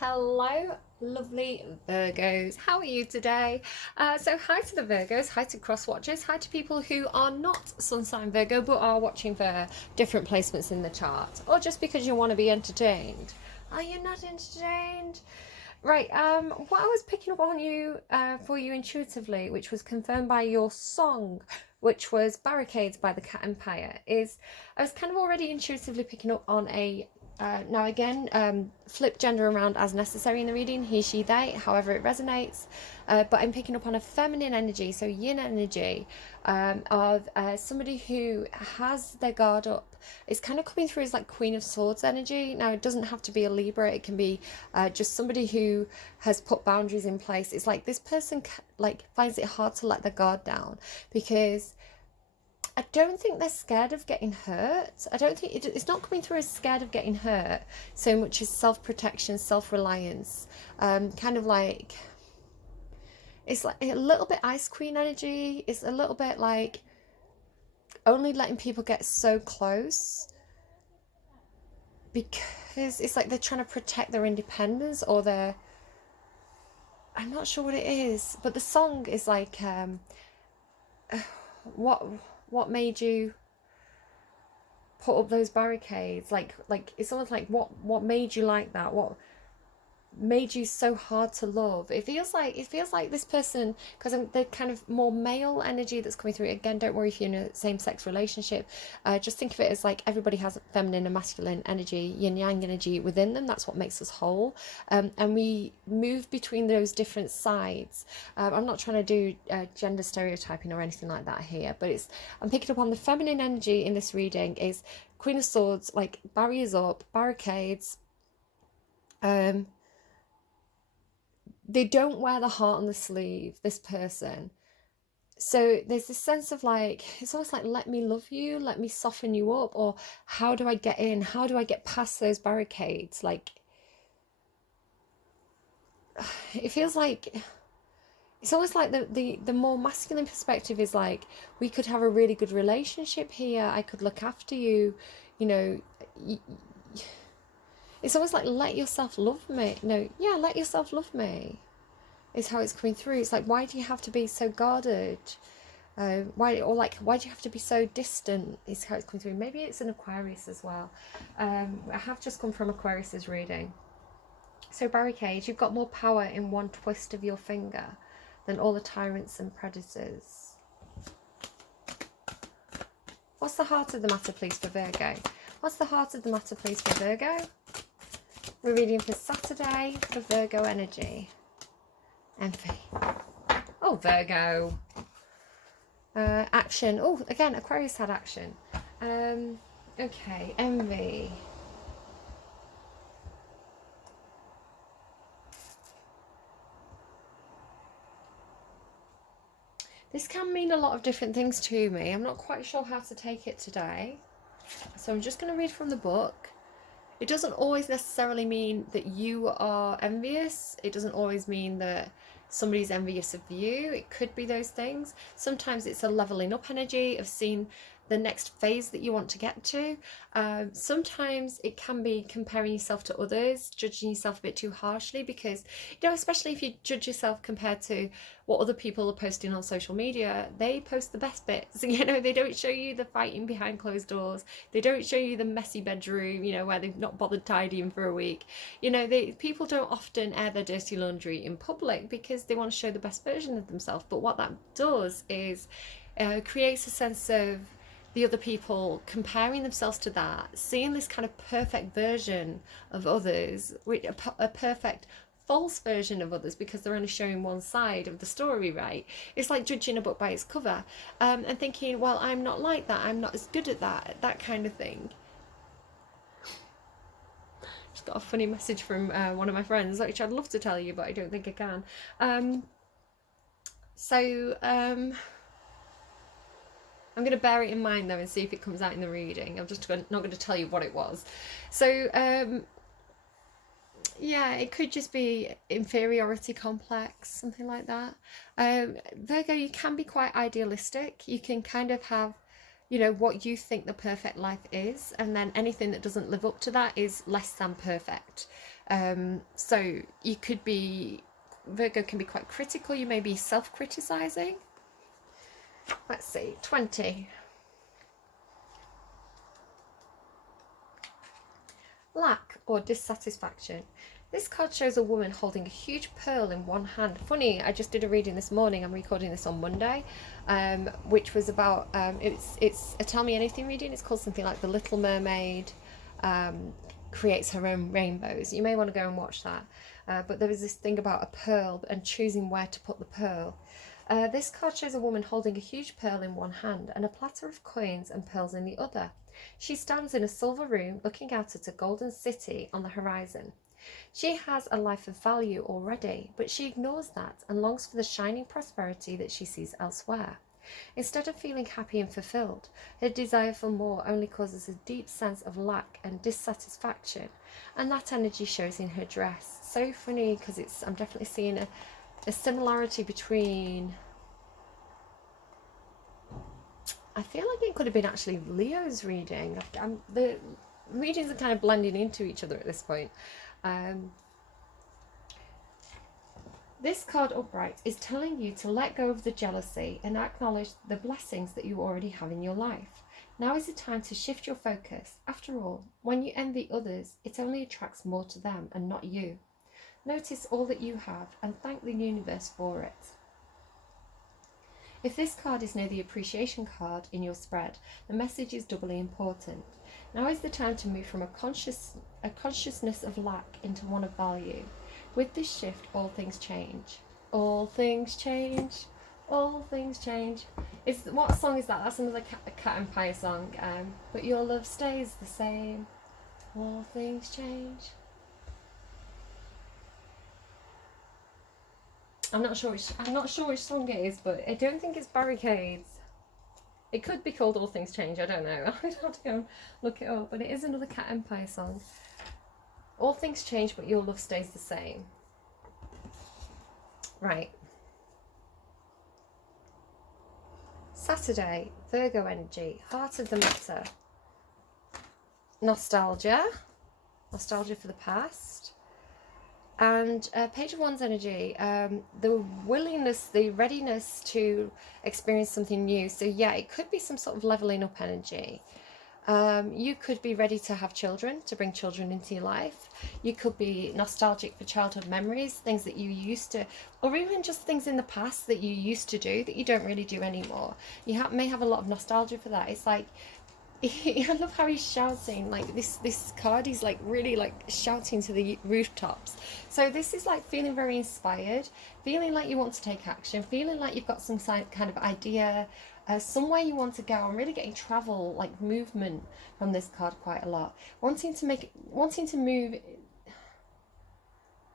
Hello, lovely Virgos. How are you today? So, hi to the Virgos, hi to cross watchers, hi to people who are not sun sign Virgo but are watching for different placements in the chart, or just because you want to be entertained. Are you not entertained? Right. What I was picking up on you for you intuitively, which was confirmed by your song, which was Barricades by the Cat Empire, is I was kind of already intuitively picking up on a now again, flip gender around as necessary in the reading, he, she, they, however it resonates. But I'm picking up on a feminine energy, so yin energy, of somebody who has their guard up. It's kind of coming through as like Queen of Swords energy. Now it doesn't have to be a Libra; it can be just somebody who has put boundaries in place. It's like this person like finds it hard to let their guard down because I don't think they're scared of getting hurt. I don't think it's not coming through as scared of getting hurt so much as self-protection, self-reliance. Kind of like, it's like a little bit Ice Queen energy. It's a little bit like only letting people get so close because it's like they're trying to protect their independence or their, I'm not sure what it is, but the song is like, what what made you put up those barricades? Like it's almost like what made you like that? What made you so hard to love? It feels like this person, because the kind of more male energy that's coming through. Again, don't worry if you're in a same-sex relationship. Just think of it as like everybody has feminine and masculine energy, yin yang energy within them. That's what makes us whole, and we move between those different sides. I'm not trying to do gender stereotyping or anything like that here, but I'm picking up on the feminine energy in this reading is Queen of Swords, like barriers up, barricades. um they don't wear the heart on the sleeve, this person. So there's this sense of like, it's almost like, let me love you, let me soften you up, or how do I get in? How do I get past those barricades? Like, it feels like, it's almost like the more masculine perspective is like, we could have a really good relationship here. I could look after you, you know. It's almost like, let yourself love me. No, yeah, let yourself love me is how it's coming through. It's like, why do you have to be so guarded? Why do you have to be so distant? Is how it's coming through. Maybe it's an Aquarius as well. I have just come from Aquarius's reading. So barricades, you've got more power in one twist of your finger than all the tyrants and predators. What's the heart of the matter, please, for Virgo? What's the heart of the matter, please, for Virgo? We're reading for Saturday for Virgo energy. Envy. Oh, Virgo. Action. Oh, again, Aquarius had action. Okay, envy. This can mean a lot of different things to me. I'm not quite sure how to take it today. So I'm just going to read from the book. It doesn't always necessarily mean that you are envious. It doesn't always mean that somebody's envious of you. It could be those things. Sometimes it's a leveling up energy of seeing the next phase that you want to get to. Sometimes it can be comparing yourself to others, judging yourself a bit too harshly, because, you know, especially if you judge yourself compared to what other people are posting on social media, they post the best bits. You know, they don't show you the fighting behind closed doors. They don't show you the messy bedroom, you know, where they've not bothered tidying for a week. You know, people don't often air their dirty laundry in public because they want to show the best version of themselves. But what that does is creates a sense of the other people comparing themselves to that, seeing this kind of perfect version of others, a perfect false version of others, because they're only showing one side of the story, right? It's like judging a book by its cover, and thinking, well, I'm not like that, I'm not as good at that kind of thing. Just got a funny message from one of my friends, which I'd love to tell you, but I don't think I can. I'm going to bear it in mind though and see if it comes out in the reading. I'm just not going to tell you what it was. So yeah, it could just be inferiority complex, something like that. Virgo, you can be quite idealistic. You can kind of have, you know, what you think the perfect life is, and then anything that doesn't live up to that is less than perfect. So you could be, Virgo can be quite critical. You may be self-criticizing. Let's see, 20. Lack or dissatisfaction. This card shows a woman holding a huge pearl in one hand. Funny, I just did a reading this morning. I'm recording this on Monday, which was about, it's a Tell Me Anything reading. It's called something like The Little Mermaid creates her own rainbows. You may want to go and watch that. But there was this thing about a pearl and choosing where to put the pearl. This card shows a woman holding a huge pearl in one hand and a platter of coins and pearls in the other. She stands in a silver room looking out at a golden city on the horizon. She has a life of value already, but she ignores that and longs for the shining prosperity that she sees elsewhere. Instead of feeling happy and fulfilled, her desire for more only causes a deep sense of lack and dissatisfaction, and that energy shows in her dress. So funny, because I'm definitely seeing a similarity between, I feel like it could have been actually Leo's reading. The readings are kind of blending into each other at this point. This card upright is telling you to let go of the jealousy and acknowledge the blessings that you already have in your life. Now is the time to shift your focus. After all, when you envy others, it only attracts more to them and not you. Notice all that you have and thank the universe for it. If this card is near the appreciation card in your spread, the message is doubly important. Now is the time to move from a consciousness of lack into one of value. With this shift, all things change. All things change. All things change. What song is that? That's another Cat Empire song. But your love stays the same. All things change. I'm not sure which song it is, but I don't think it's Barricades. It could be called All Things Change, I don't know. I'd have to go look it up, but it is another Cat Empire song. All things change, but your love stays the same. Right. Saturday, Virgo energy, heart of the matter. Nostalgia for the past. And Page of Wands energy, the willingness, the readiness to experience something new. So yeah, it could be some sort of leveling up energy. You could be ready to have children, to bring children into your life. You could be nostalgic for childhood memories, things that you used to, or even just things in the past that you used to do that you don't really do anymore. You may have a lot of nostalgia for that. It's like, I love how he's shouting, like this card is like really like shouting to the rooftops. So this is like feeling very inspired, feeling like you want to take action, feeling like you've got some kind of idea, somewhere you want to go. I'm really getting travel, like movement from this card quite a lot. Wanting to make a move,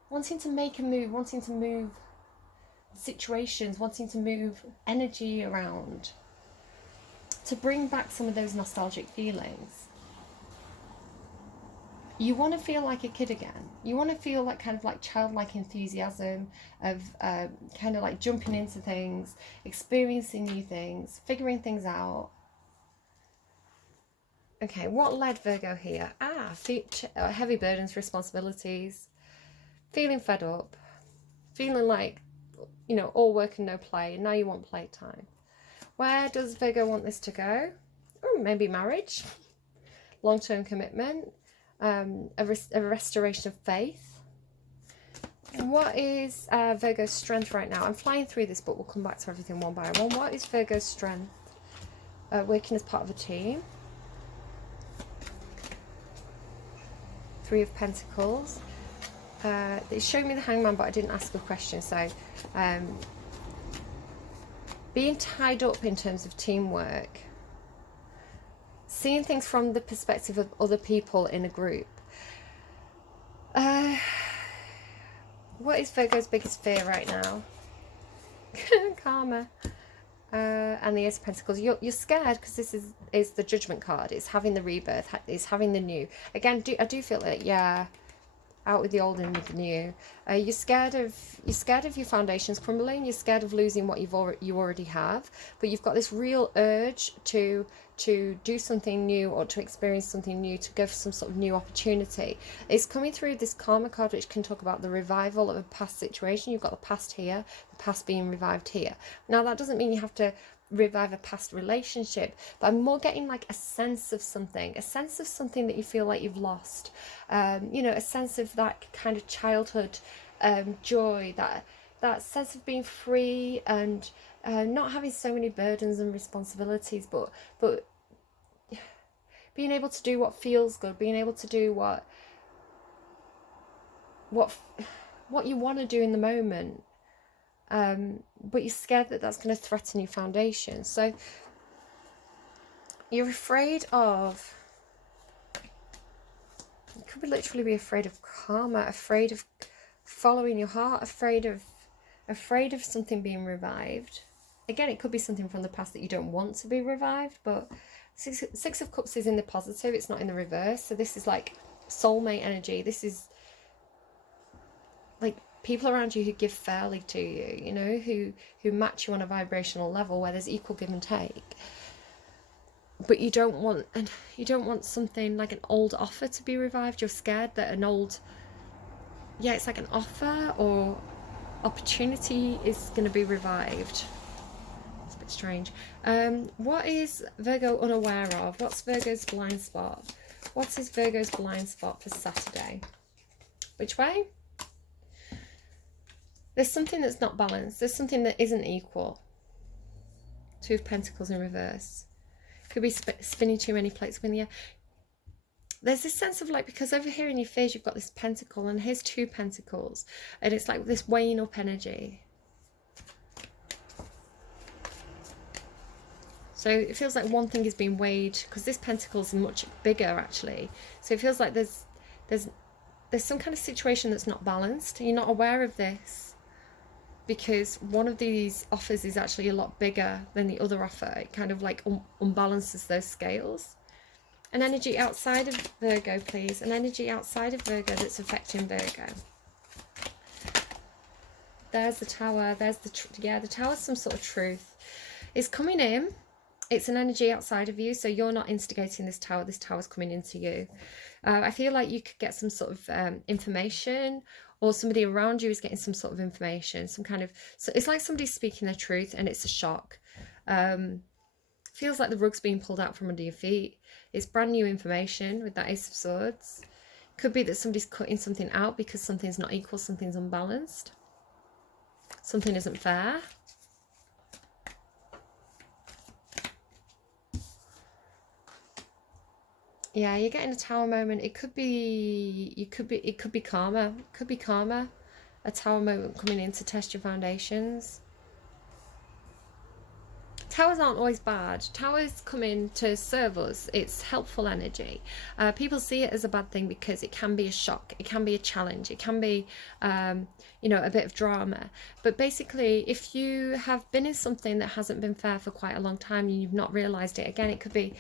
wanting to move situations, wanting to move energy around, to bring back some of those nostalgic feelings. You want to feel like a kid again. You want to feel that kind of like childlike enthusiasm of kind of like jumping into things, experiencing new things, figuring things out. Okay, what led Virgo here? Heavy burdens, responsibilities, feeling fed up, feeling like, all work and no play, and now you want playtime. Where does Virgo want this to go? Maybe marriage, long-term commitment, a restoration of faith. What is Virgo's strength right now? I'm flying through this, but we'll come back to everything one by one. What is Virgo's strength? Working as part of a team. Three of Pentacles. It showed me the Hangman, but I didn't ask a question, so being tied up in terms of teamwork, seeing things from the perspective of other people in a group. What is Virgo's biggest fear right now? Karma. And the Ace of Pentacles. You're scared because this is the Judgment card. It's having the rebirth. It's having the new. Again, I do feel like, yeah, out with the old and with the new. You're scared of your foundations crumbling. You're scared of losing what you already have, but you've got this real urge to to do something new or to experience something new, to go for some sort of new opportunity. It's coming through this karma card, which can talk about the revival of a past situation. You've got the past here, the past being revived here. Now, that doesn't mean you have to revive a past relationship, but I'm more getting like a sense of something that you feel like you've lost. You know, a sense of that kind of childhood joy, that sense of being free and not having so many burdens and responsibilities, but being able to do what feels good, being able to do what you want to do in the moment, but you're scared that that's going to threaten your foundation. So you're afraid of, you could literally be afraid of karma, afraid of following your heart, afraid of something being revived. Again, it could be something from the past that you don't want to be revived, but Six of Cups is in the positive, it's not in the reverse. So this is like soulmate energy. This is like people around you who give fairly to you, you know, who match you on a vibrational level where there's equal give and take. But you don't want something like an old offer to be revived. You're scared that an old, yeah, it's like an offer or opportunity is going to be revived. It's a bit strange. What is Virgo unaware of? What's Virgo's blind spot? What is Virgo's blind spot for Saturday? Which way? There's something that's not balanced. There's something that isn't equal. Two of Pentacles in reverse. Could be spinning too many plates in the air. There's this sense of like, because over here in your face you've got this pentacle, and here's two pentacles, and it's like this weighing up energy. So it feels like one thing is being weighed, because this pentacle is much bigger actually. So it feels like there's some kind of situation that's not balanced. You're not aware of this because one of these offers is actually a lot bigger than the other offer. It kind of like unbalances those scales. An energy outside of Virgo, please. An energy outside of Virgo that's affecting Virgo. There's the Tower. There's the Tower's some sort of truth. It's coming in. It's an energy outside of you, so you're not instigating this Tower. This Tower's coming into you. I feel like you could get some sort of information, or somebody around you is getting some sort of information, some kind of, so it's like somebody's speaking their truth and it's a shock. Feels like the rug's being pulled out from under your feet. It's brand new information with that Ace of Swords. Could be that somebody's cutting something out because something's not equal, something's unbalanced, something isn't fair. Yeah, you're getting a Tower moment. It could be karma. It could be karma. A Tower moment coming in to test your foundations. Towers aren't always bad. Towers come in to serve us. It's helpful energy. People see it as a bad thing because it can be a shock. It can be a challenge. It can be, you know, a bit of drama. But basically, if you have been in something that hasn't been fair for quite a long time and you've not realised it, again, it could be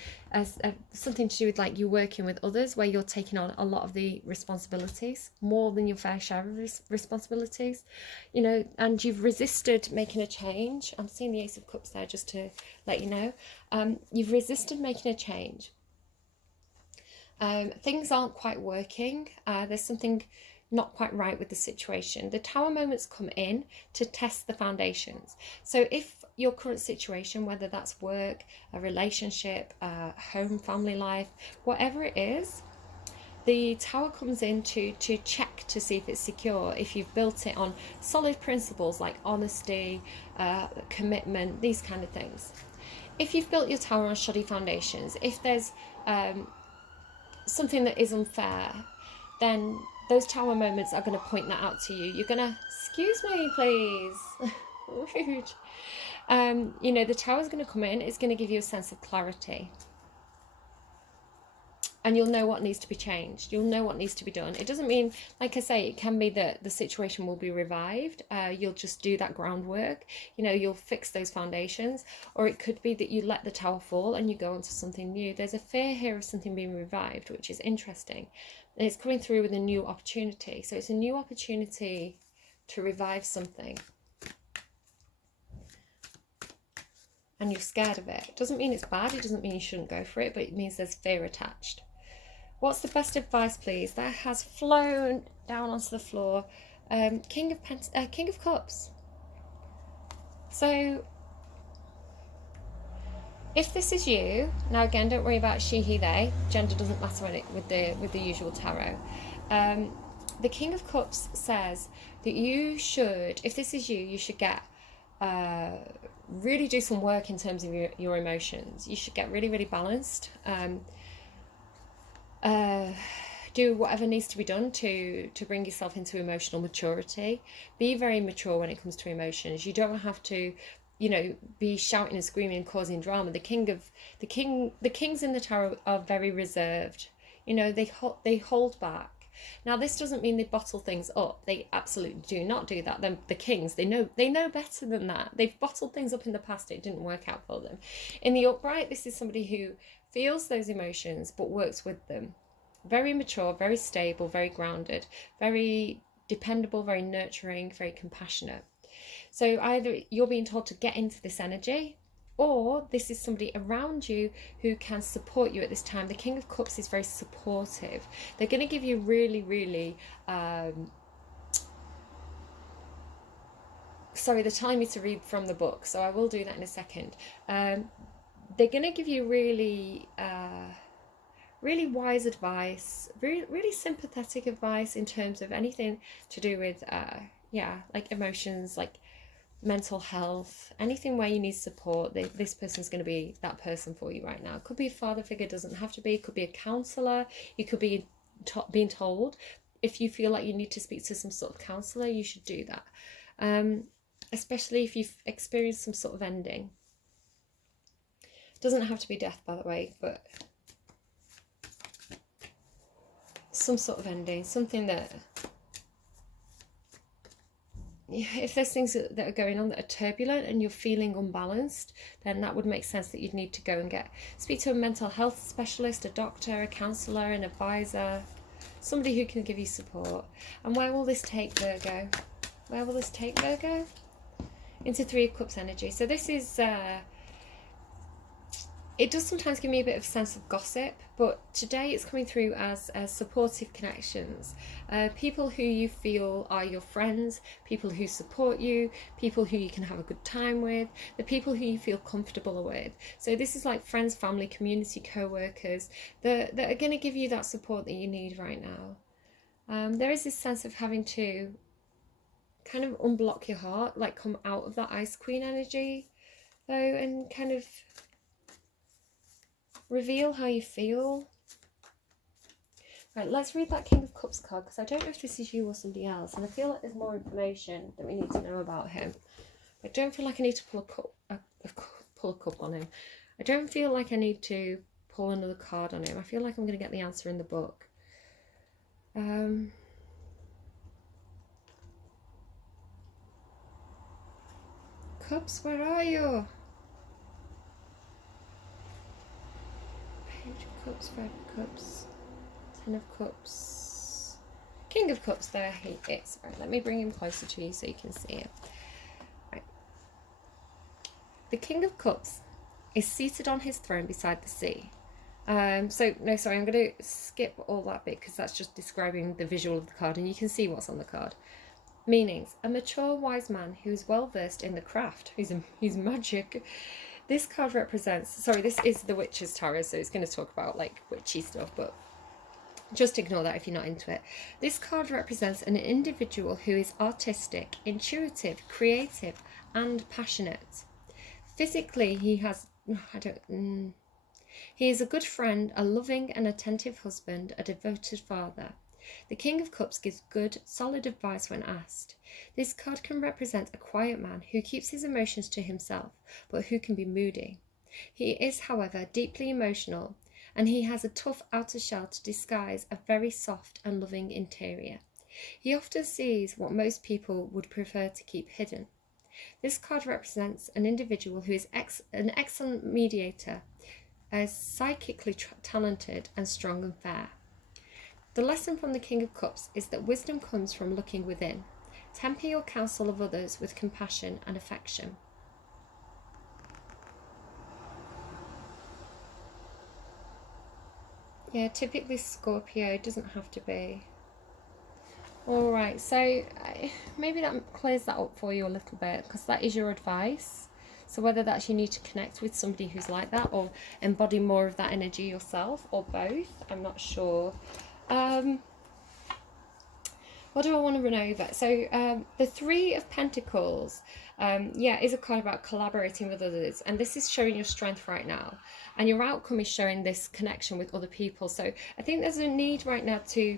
something to do with like you working with others where you're taking on a lot of the responsibilities, more than your fair share of responsibilities, you know, and you've resisted making a change. I'm seeing the Ace of Cups there just to let you know. You've resisted making a change. Things aren't quite working. There's something not quite right with the situation. The Tower moments come in to test the foundations. So if your current situation, whether that's work, a relationship, home, family life, whatever it is, the Tower comes in to check to see if it's secure, if you've built it on solid principles like honesty, commitment, these kind of things. If you've built your Tower on shoddy foundations, if there's something that is unfair, then those Tower moments are going to point that out to you. You're going to, excuse me, please. Rude. You know, the Tower's going to come in. It's going to give you a sense of clarity. And you'll know what needs to be changed. You'll know what needs to be done. It doesn't mean, like I say, it can be that the situation will be revived. You'll just do that groundwork. You know, you'll fix those foundations. Or it could be that you let the Tower fall and you go on to something new. There's a fear here of something being revived, which is interesting. And it's coming through with a new opportunity. So it's a new opportunity to revive something. and you're scared of it. It doesn't mean it's bad, it doesn't mean you shouldn't go for it, but it means there's fear attached. What's the best advice, please? That has flown down onto the floor. King of Cups. So if this is you, now again, don't worry about she, he, they. Gender doesn't matter with the usual tarot. The King of Cups says that you should, if this is you, you should get really do some work in terms of your emotions. You should get really, really balanced. Do whatever needs to be done to bring yourself into emotional maturity. Be very mature when it comes to emotions. You don't have to, be shouting and screaming and causing drama. The kings in the tarot are very reserved. They hold back. Now, this doesn't mean they bottle things up. They absolutely do not do that. The kings, they know better than that. They've bottled things up in the past. It didn't work out for them. In the upright, this is somebody who feels those emotions but works with them. Very mature, very stable, very grounded, very dependable, very nurturing, very compassionate. So either you're being told to get into this energy, or this is somebody around you who can support you at this time. The King of Cups is very supportive. They're going to give you really, really... Sorry, they're telling me to read from the book, so I will do that in a second. They're going to give you really... really wise advice, really sympathetic advice in terms of anything to do with, like emotions, like mental health, anything where you need support. This person's going to be that person for you right now. It could be a father figure, doesn't have to be. It could be a counsellor. You could be being told if you feel like you need to speak to some sort of counsellor, you should do that. Especially if you've experienced some sort of ending. Doesn't have to be death, by the way, but some sort of ending, something that, if there's things that are going on that are turbulent and you're feeling unbalanced, then that would make sense that you'd need to go and speak to a mental health specialist, a doctor, a counsellor, an advisor, somebody who can give you support. And where will this take Virgo? Where will this take Virgo? Into Three of Cups energy. So this is... it does sometimes give me a bit of sense of gossip, but today it's coming through as supportive connections. People who you feel are your friends, people who support you, people who you can have a good time with, the people who you feel comfortable with. So this is like friends, family, community, co-workers that are going to give you that support that you need right now. There is this sense of having to kind of unblock your heart, like come out of that Ice Queen energy, though, and kind of... reveal how you feel. Right, let's read that King of Cups card, because I don't know if this is you or somebody else, and I feel like there's more information that we need to know about him. I don't feel like I need to pull a cup on him. I don't feel like I need to pull another card on him. I feel like I'm going to get the answer in the book. Cups, where are you? Page of Cups, Five of Cups, Ten of Cups, King of Cups, there he is. Right, let me bring him closer to you so you can see him. Right. The King of Cups is seated on his throne beside the sea. I'm going to skip all that bit because that's just describing the visual of the card, and you can see what's on the card. Meanings: a mature, wise man who is well versed in the craft. He's magic. This card represents, this is the Witch's Tarot, so it's going to talk about like witchy stuff, but just ignore that if you're not into it. This card represents an individual who is artistic, intuitive, creative, and passionate. Physically, he is a good friend, a loving and attentive husband, a devoted father. The King of Cups gives good, solid advice when asked. This card can represent a quiet man who keeps his emotions to himself, but who can be moody. He is, however, deeply emotional, and he has a tough outer shell to disguise a very soft and loving interior. He often sees what most people would prefer to keep hidden. This card represents an individual who is an excellent mediator, is psychically talented and strong and fair. The lesson from the King of Cups is that wisdom comes from looking within. Temper your counsel of others with compassion and affection. Yeah, typically Scorpio, doesn't have to be. All right, so maybe that clears that up for you a little bit, because that is your advice. So whether that's you need to connect with somebody who's like that, or embody more of that energy yourself, or both, I'm not sure. What do I want to run over? So the Three of Pentacles, yeah, is a card about collaborating with others, and this is showing your strength right now, and your outcome is showing this connection with other people. So I think there's a need right now to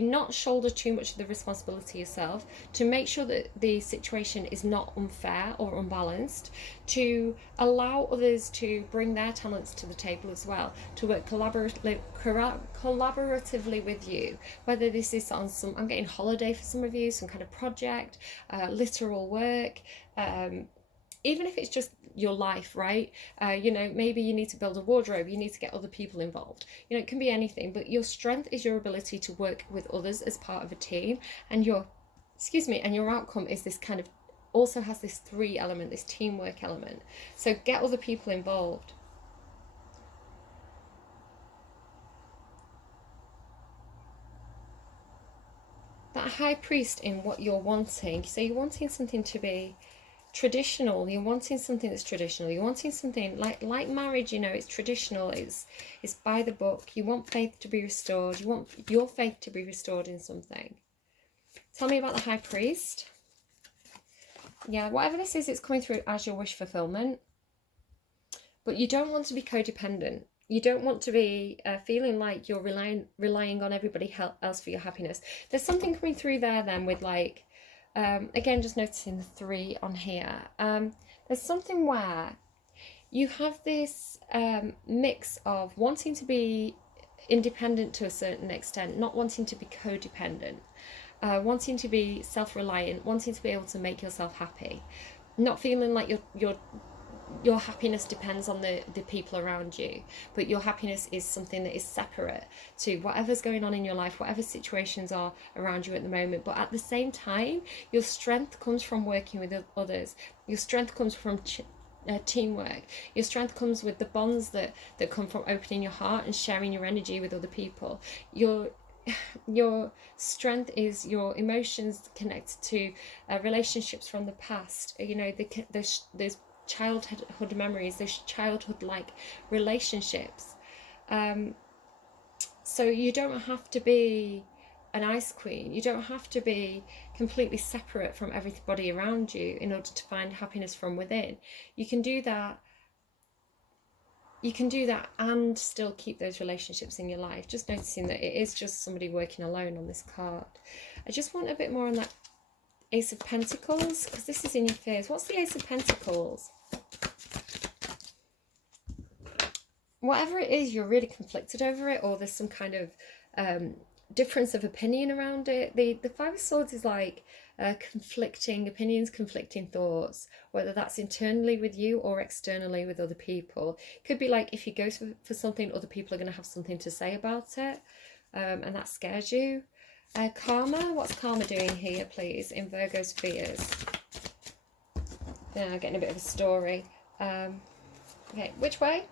not shoulder too much of the responsibility yourself, to make sure that the situation is not unfair or unbalanced, to allow others to bring their talents to the table as well, to work collaboratively with you, whether this is on some, I'm getting holiday for some of you, some kind of project, literal work, even if it's just your life, right? You know, maybe you need to build a wardrobe, you need to get other people involved. You know, it can be anything, but your strength is your ability to work with others as part of a team, and your, excuse me, and your outcome is this kind of, also has this three element, this teamwork element. So get other people involved. That high priest in what you're wanting, so you're wanting something to be traditional, you're wanting something that's traditional, you're wanting something like marriage, you know, it's traditional, it's by the book. You want faith to be restored, you want your faith to be restored in something. Tell me about the high priest. Yeah, whatever this is, it's coming through as your wish fulfillment, but you don't want to be codependent. You don't want to be feeling like you're relying on everybody else for your happiness. There's something coming through there then with like, again, just noticing the three on here. There's something where you have this mix of wanting to be independent to a certain extent, not wanting to be codependent, wanting to be self-reliant, wanting to be able to make yourself happy, not feeling like your happiness depends on the people around you, but your happiness is something that is separate to whatever's going on in your life, whatever situations are around you at the moment. But at the same time, your strength comes from working with others. Your strength comes from teamwork. Your strength comes with the bonds that come from opening your heart and sharing your energy with other people. Your strength is your emotions connected to relationships from the past. You know, there's childhood memories, there's childhood-like relationships. So you don't have to be an ice queen. You don't have to be completely separate from everybody around you in order to find happiness from within. You can do that. You can do that and still keep those relationships in your life. Just noticing that it is just somebody working alone on this card. I just want a bit more on that Ace of Pentacles, because this is in your fears. What's the Ace of Pentacles? Whatever it is, you're really conflicted over it, or there's some kind of difference of opinion around it. The Five of Swords is like conflicting opinions, conflicting thoughts, whether that's internally with you or externally with other people. It could be like if you go for something, other people are going to have something to say about it, and that scares you. Karma, what's karma doing here, please, in Virgo's fears? Yeah, getting a bit of a story. Okay, which way?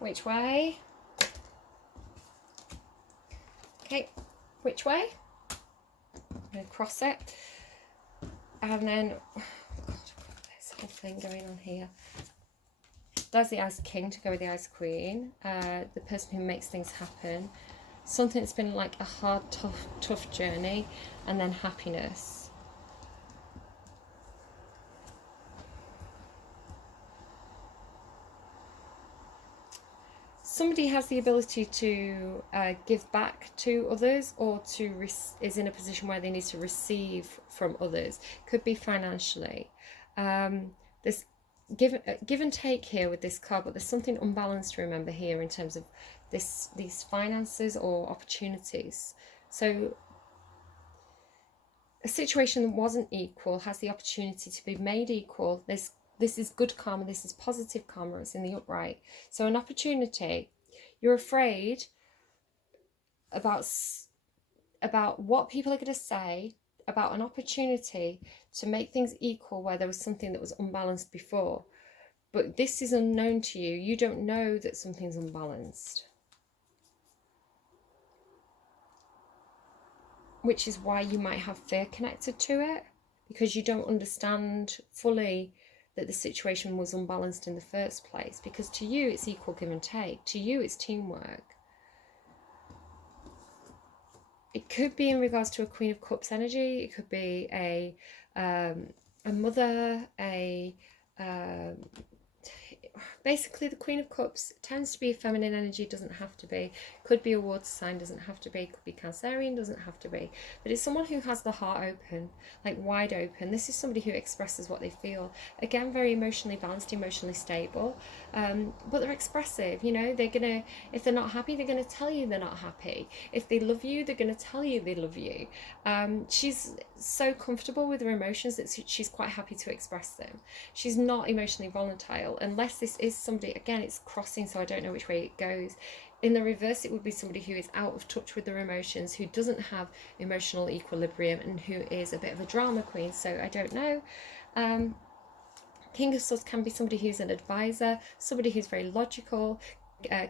Which way? Okay, which way? I'm going to cross it. And then, oh God, there's a whole thing going on here. There's the Ice King to go with the Ice Queen. The person who makes things happen. Something that's been like a hard, tough journey. And then happiness. Somebody has the ability to give back to others, or is in a position where they need to receive from others. Could be financially. There's give and take here with this card, but there's something unbalanced to remember here in terms of these finances or opportunities. So a situation that wasn't equal has the opportunity to be made equal. This is good karma, this is positive karma, it's in the upright. So an opportunity, you're afraid about what people are going to say about an opportunity to make things equal where there was something that was unbalanced before. But this is unknown to you. You don't know that something's unbalanced. which is why you might have fear connected to it, because you don't understand fully that the situation was unbalanced in the first place. Because to you, it's equal give and take. To you, it's teamwork. It could be in regards to a Queen of Cups energy. It could be a mother, basically the Queen of Cups tends to be feminine energy, doesn't have to be. Could be a water sign, doesn't have to be. Could be Cancerian, doesn't have to be. But it's someone who has the heart open, like wide open. This is somebody who expresses what they feel. Again, very emotionally balanced, emotionally stable. But they're expressive, you know. They're gonna, if they're not happy, they're gonna tell you they're not happy. If they love you, they're gonna tell you they love you. She's so comfortable with her emotions that she's quite happy to express them. She's not emotionally volatile, unless this is somebody, again, it's crossing, so I don't know which way it goes. In the reverse, it would be somebody who is out of touch with their emotions, who doesn't have emotional equilibrium, and who is a bit of a drama queen. So I don't know. King of Swords can be somebody who's an advisor, somebody who's very logical,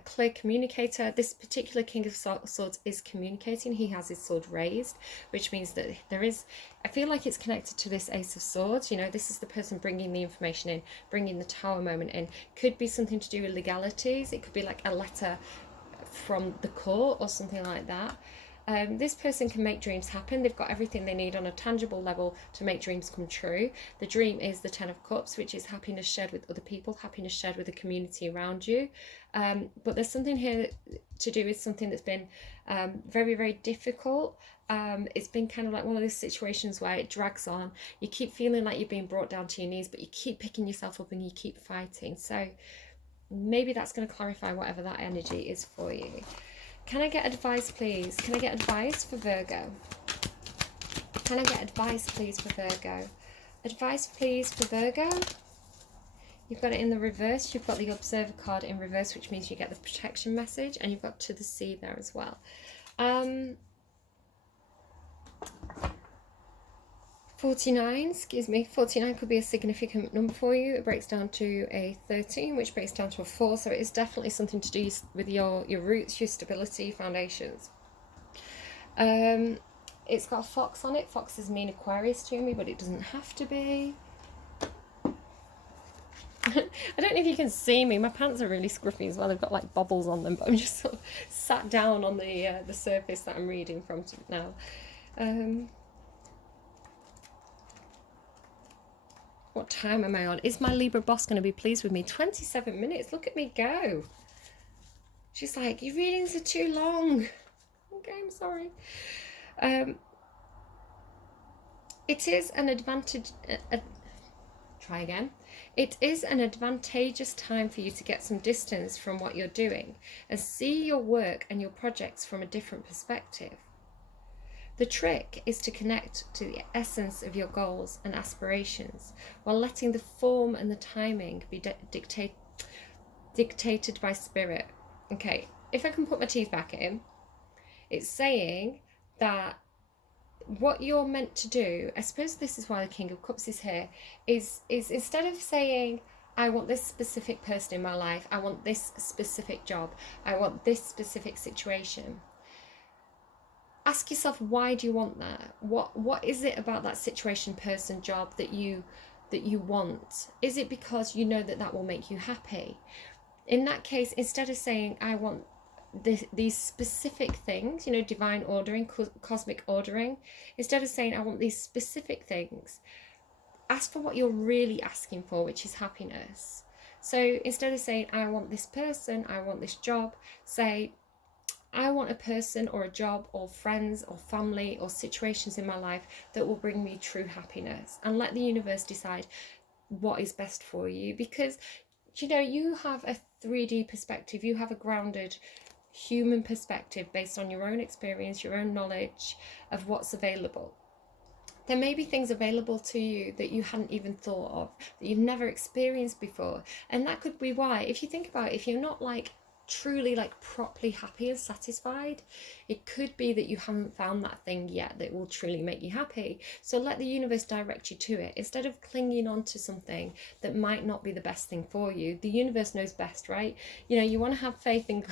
clear communicator. This particular King of Swords is communicating. He has his sword raised, which means that there is, I feel like it's connected to this Ace of Swords. You know, this is the person bringing the information in, bringing the Tower moment in. Could be something to do with legalities. It could be like a letter from the court or something like that. This person can make dreams happen. They've got everything they need on a tangible level to make dreams come true. The dream is the Ten of Cups, which is happiness shared with other people, happiness shared with the community around you. But there's something here to do with something that's been very, very difficult. It's been kind of like one of those situations where it drags on. You keep feeling like you're being brought down to your knees, but you keep picking yourself up and you keep fighting. So maybe that's going to clarify whatever that energy is for you. Can I get advice, please? Can I get advice for Virgo? Can I get advice, please, for Virgo? Advice, please, for Virgo? You've got it in the reverse. You've got the Observer card in reverse, which means you get the protection message. And you've got to the sea there as well. 49, excuse me, 49 could be a significant number for you. It breaks down to a 13, which breaks down to a 4. So it is definitely something to do with your roots, your stability, foundations. It's got a fox on it. Foxes mean Aquarius to me, but it doesn't have to be. I don't know if you can see me. My pants are really scruffy as well. They've got like bubbles on them, but I'm just sort of sat down on the surface that I'm reading from now. What time am I on? Is my Libra boss going to be pleased with me? 27 minutes. Look at me go. She's like, your readings are too long. Okay, I'm sorry. It is an advantage. Try again. It is an advantageous time for you to get some distance from what you're doing and see your work and your projects from a different perspective. The trick is to connect to the essence of your goals and aspirations while letting the form and the timing be dictated by spirit. Okay, if I can put my teeth back in, it's saying that what you're meant to do, I suppose this is why the King of Cups is here, is instead of saying, I want this specific person in my life, I want this specific job, I want this specific situation, ask yourself, why do you want that? What is it about that situation, person, job that you want? Is it because you know that will make you happy? In that case, instead of saying, I want these specific things, you know, divine ordering, cosmic ordering, instead of saying, I want these specific things, ask for what you're really asking for, which is happiness. So instead of saying, I want this person, I want this job, say, I want a person or a job or friends or family or situations in my life that will bring me true happiness, and let the universe decide what is best for you. Because, you know, you have a 3D perspective, you have a grounded human perspective based on your own experience, your own knowledge of what's available. There may be things available to you that you hadn't even thought of, that you've never experienced before. And that could be why, if you think about it, if you're not like truly like properly happy and satisfied, it could be that you haven't found that thing yet that will truly make you happy. So let the universe direct you to it instead of clinging on to something that might not be the best thing for you. The universe knows best, right? You know, you want to have faith in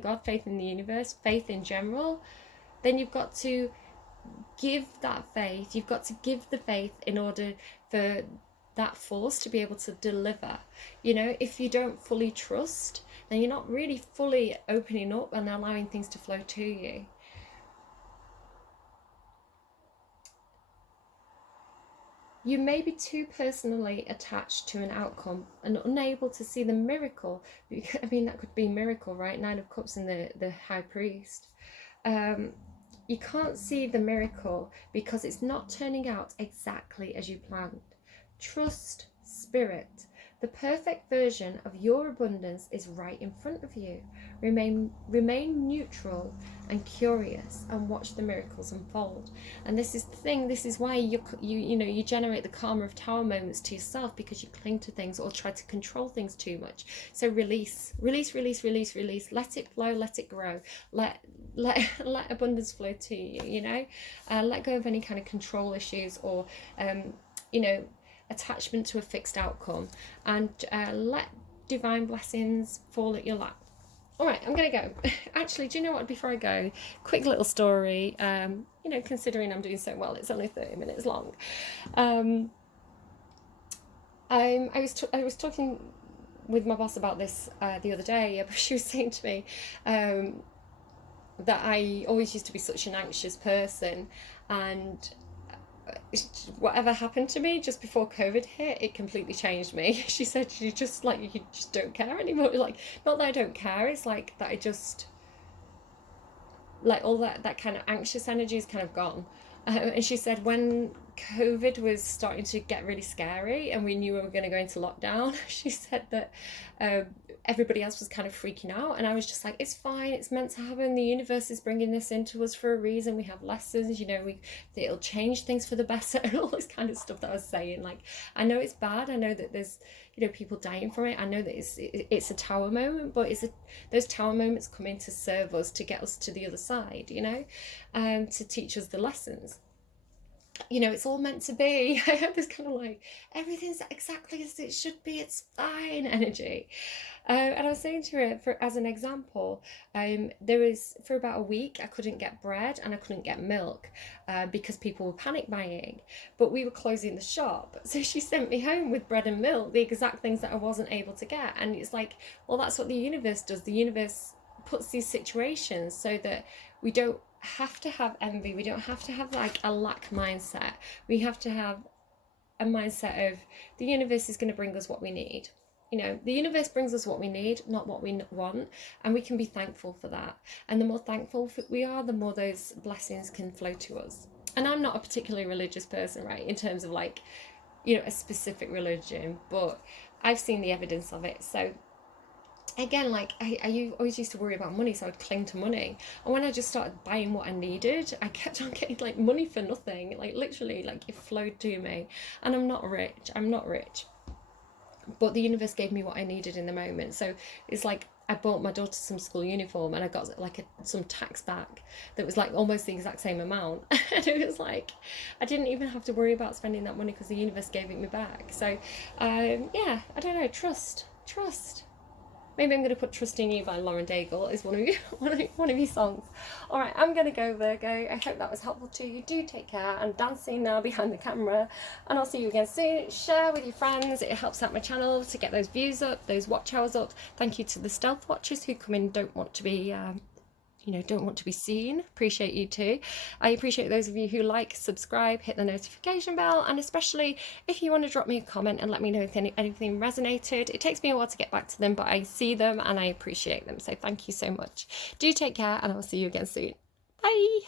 God, faith in the universe, faith in general. Then you've got to give that faith. You've got to give the faith in order for that force to be able to deliver. You know, if you don't fully trust, then you're not really fully opening up and allowing things to flow to you. You may be too personally attached to an outcome and unable to see the miracle. I mean, that could be miracle, right? Nine of Cups and the High Priest. You can't see the miracle because it's not turning out exactly as you planned. Trust Spirit. The perfect version of your abundance is right in front of you. Remain neutral and curious and watch the miracles unfold. And this is the thing, this is why you generate the karma of tower moments to yourself, because you cling to things or try to control things too much. So release. Let it flow, let it grow. Let abundance flow to you, you know. Let go of any kind of control issues or attachment to a fixed outcome, and let divine blessings fall at your lap. All right, I'm gonna go. Actually, do you know what? Before I go, quick little story. Considering I'm doing so well, it's only 30 minutes long. I was talking with my boss about this the other day. She was saying to me that I always used to be such an anxious person, and whatever happened to me just before COVID hit, it completely changed me. She said you just don't care anymore. Like, not that I don't care, it's like that I just, like, all that kind of anxious energy is kind of gone. And she said when COVID was starting to get really scary and we knew we were going to go into lockdown, she said that everybody else was kind of freaking out, and I was just like, it's fine, it's meant to happen, the universe is bringing this into us for a reason, we have lessons, it'll change things for the better, and all this kind of stuff that I was saying. Like, I know it's bad, I know that there's people dying from it, I know that it's a tower moment, but those tower moments come in to serve us, to get us to the other side, to teach us the lessons. It's all meant to be. I have this kind of like, everything's exactly as it should be, it's fine energy. And I was saying to her, as an example, for about a week, I couldn't get bread and I couldn't get milk because people were panic buying, but we were closing the shop. So she sent me home with bread and milk, the exact things that I wasn't able to get. And it's like, well, that's what the universe does. The universe puts these situations so that we don't have to have envy, we don't have to have like a lack mindset. We have to have a mindset of the universe is going to bring us what we need. The universe brings us what we need, not what we want, and we can be thankful for that. And the more thankful we are, the more those blessings can flow to us. And I'm not a particularly religious person, right, in terms of like a specific religion, but I've seen the evidence of it. So again, like, I always used to worry about money, so I'd cling to money. And when I just started buying what I needed, I kept on getting like money for nothing. Like, literally, like, it flowed to me. And I'm not rich, but the universe gave me what I needed in the moment. So it's like I bought my daughter some school uniform and I got like some tax back that was like almost the exact same amount. And it was like, I didn't even have to worry about spending that money because the universe gave it me back. So yeah, I don't know, trust. Maybe I'm going to put Trust in You by Lauren Daigle as one of your songs. All right, I'm going to go, Virgo. I hope that was helpful to you. Do take care. I'm dancing now behind the camera, and I'll see you again soon. Share with your friends. It helps out my channel to get those views up, those watch hours up. Thank you to the stealth watchers who come in and don't want to be seen. Appreciate you too. I appreciate those of you who like, subscribe, hit the notification bell, and especially if you want to drop me a comment and let me know if anything resonated. It takes me a while to get back to them, but I see them and I appreciate them, so thank you so much. Do take care, and I'll see you again soon. Bye.